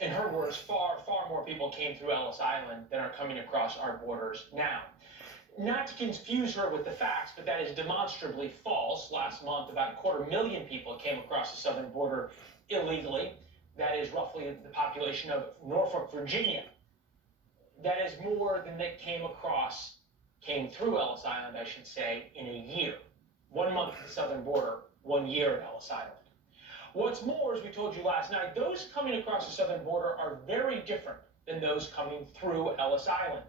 In her words, far more people came through Ellis Island than are coming across our borders now. Not to confuse her with the facts, but that is demonstrably false. Last month, about 250,000 people came across the southern border illegally. That is roughly the population of Norfolk, Virginia. That is more than they came through Ellis Island, I should say, in a year. 1 month at the southern border, 1 year at Ellis Island. What's more, as we told you last night, those coming across the southern border are very different than those coming through Ellis Island.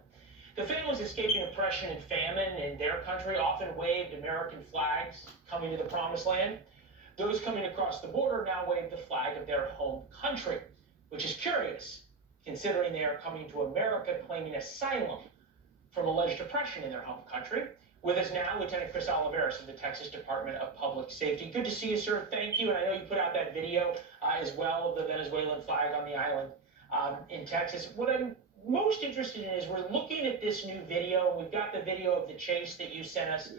The families escaping oppression and famine in their country often waved American flags coming to the promised land. Those coming across the border now wave the flag of their home country, which is curious, considering they are coming to America claiming asylum from alleged oppression in their home country. With us now, Lieutenant Chris Oliveris of the Texas Department of Public Safety. Good to see you, sir. Thank you. And I know you put out that video as well of the Venezuelan flag on the island in Texas. What I'm most interested in is we're looking at this new video. We've got the video of the chase that you sent us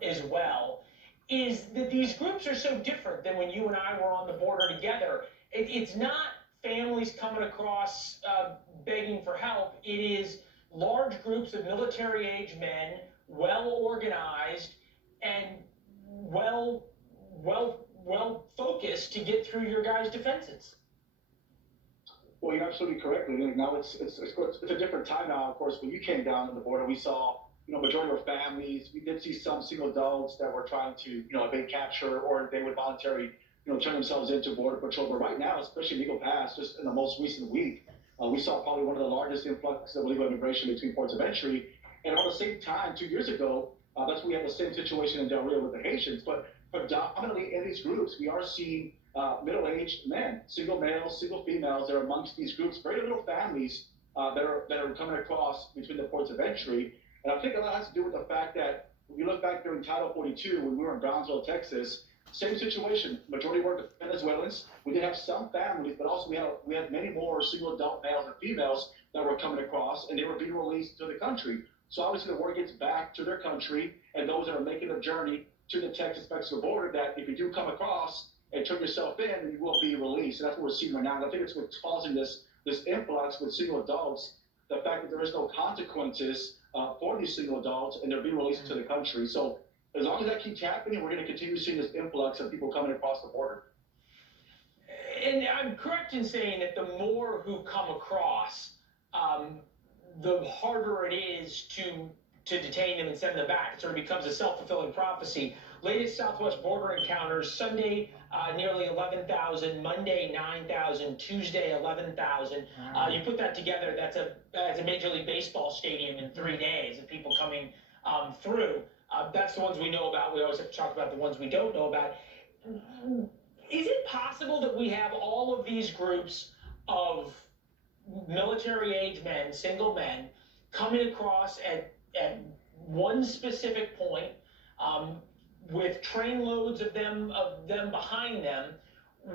as well. Is that these groups are so different than when you and I were on the border together. It's not families coming across begging for help. It is large groups of military-age men, well organized and well focused to get through your guys' defenses. Well, you're absolutely correct. Now it's a different time now. Of course, when you came down on the border, we saw majority of families. We did see some single adults that were trying to evade capture, or they would voluntarily turn themselves into border patrol. But right now, especially in Eagle Pass, just in the most recent week, we saw probably one of the largest influxes of illegal immigration between ports of entry. And at the same time, 2 years ago, that's when we had the same situation in Del Rio with the Haitians. But predominantly in these groups, we are seeing middle-aged men, single males, single females that are amongst these groups, very little families that are coming across between the ports of entry. And I think a lot has to do with the fact that when you look back during Title 42, when we were in Brownsville, Texas, same situation. Majority were Venezuelans. We did have some families, but also we had many more single adult males and females that were coming across, and they were being released to the country. So obviously the word gets back to their country, and those that are making the journey to the Texas-Mexico border, that if you do come across and turn yourself in, then you will be released. And that's what we're seeing right now. And I think it's what's causing this influx with single adults, the fact that there is no consequences for these single adults, and they're being released to the country. So as long as that keeps happening, we're going to continue seeing this influx of people coming across the border. And I'm correct in saying that the more who come across, the harder it is to detain them and send them back. It sort of becomes a self-fulfilling prophecy. Latest Southwest border encounters: Sunday, nearly 11,000, Monday, 9,000, Tuesday, 11,000. You put that together, that's a Major League Baseball stadium in 3 days of people coming through. That's the ones we know about. We always have to talk about the ones we don't know about. Is it possible that we have all of these groups of military-age men, single men, coming across at one specific point, with trainloads of them behind them,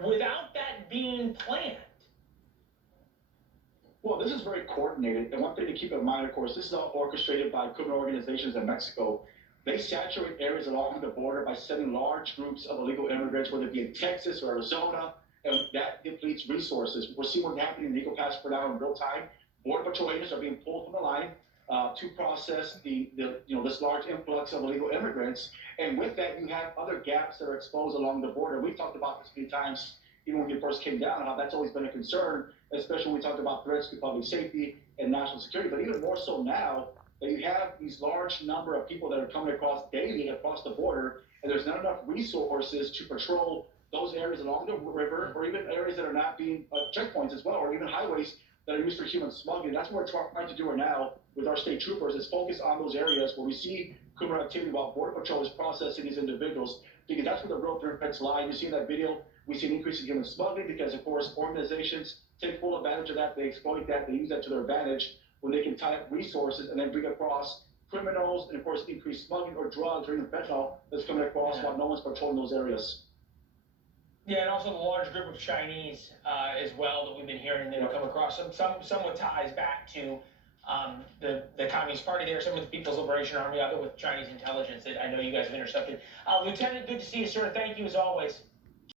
without that being planned? Well, this is very coordinated. And one thing to keep in mind, of course, this is all orchestrated by criminal organizations in Mexico. They saturate areas along the border by sending large groups of illegal immigrants, whether it be in Texas or Arizona, and that depletes resources. We're seeing what's happening in Eagle Pass for now in real time. Border Patrol agents are being pulled from the line to process this large influx of illegal immigrants. And with that, you have other gaps that are exposed along the border. We've talked about this many times, even when you first came down, how that's always been a concern, especially when we talked about threats to public safety and national security. But even more so now that you have these large number of people that are coming across daily across the border, and there's not enough resources to patrol those areas along the river, or even areas that are not being checkpoints as well, or even highways that are used for human smuggling. That's what we're trying to do right now with our state troopers, is focus on those areas where we see criminal activity while Border Patrol is processing these individuals, because that's where the real threats lie. You see in that video, we see an increase in human smuggling because, of course, organizations take full advantage of that. They exploit that. They use that to their advantage when they can tie up resources and then bring across criminals, and, of course, increase smuggling or drugs or even fentanyl that's coming across while no one's patrolling those areas. Yeah, and also the large group of Chinese as well that we've been hearing that have come across. Some with ties back to the Communist Party there, some with the People's Liberation Army, other with Chinese intelligence that I know you guys have intercepted. Lieutenant, good to see you, sir. Thank you as always.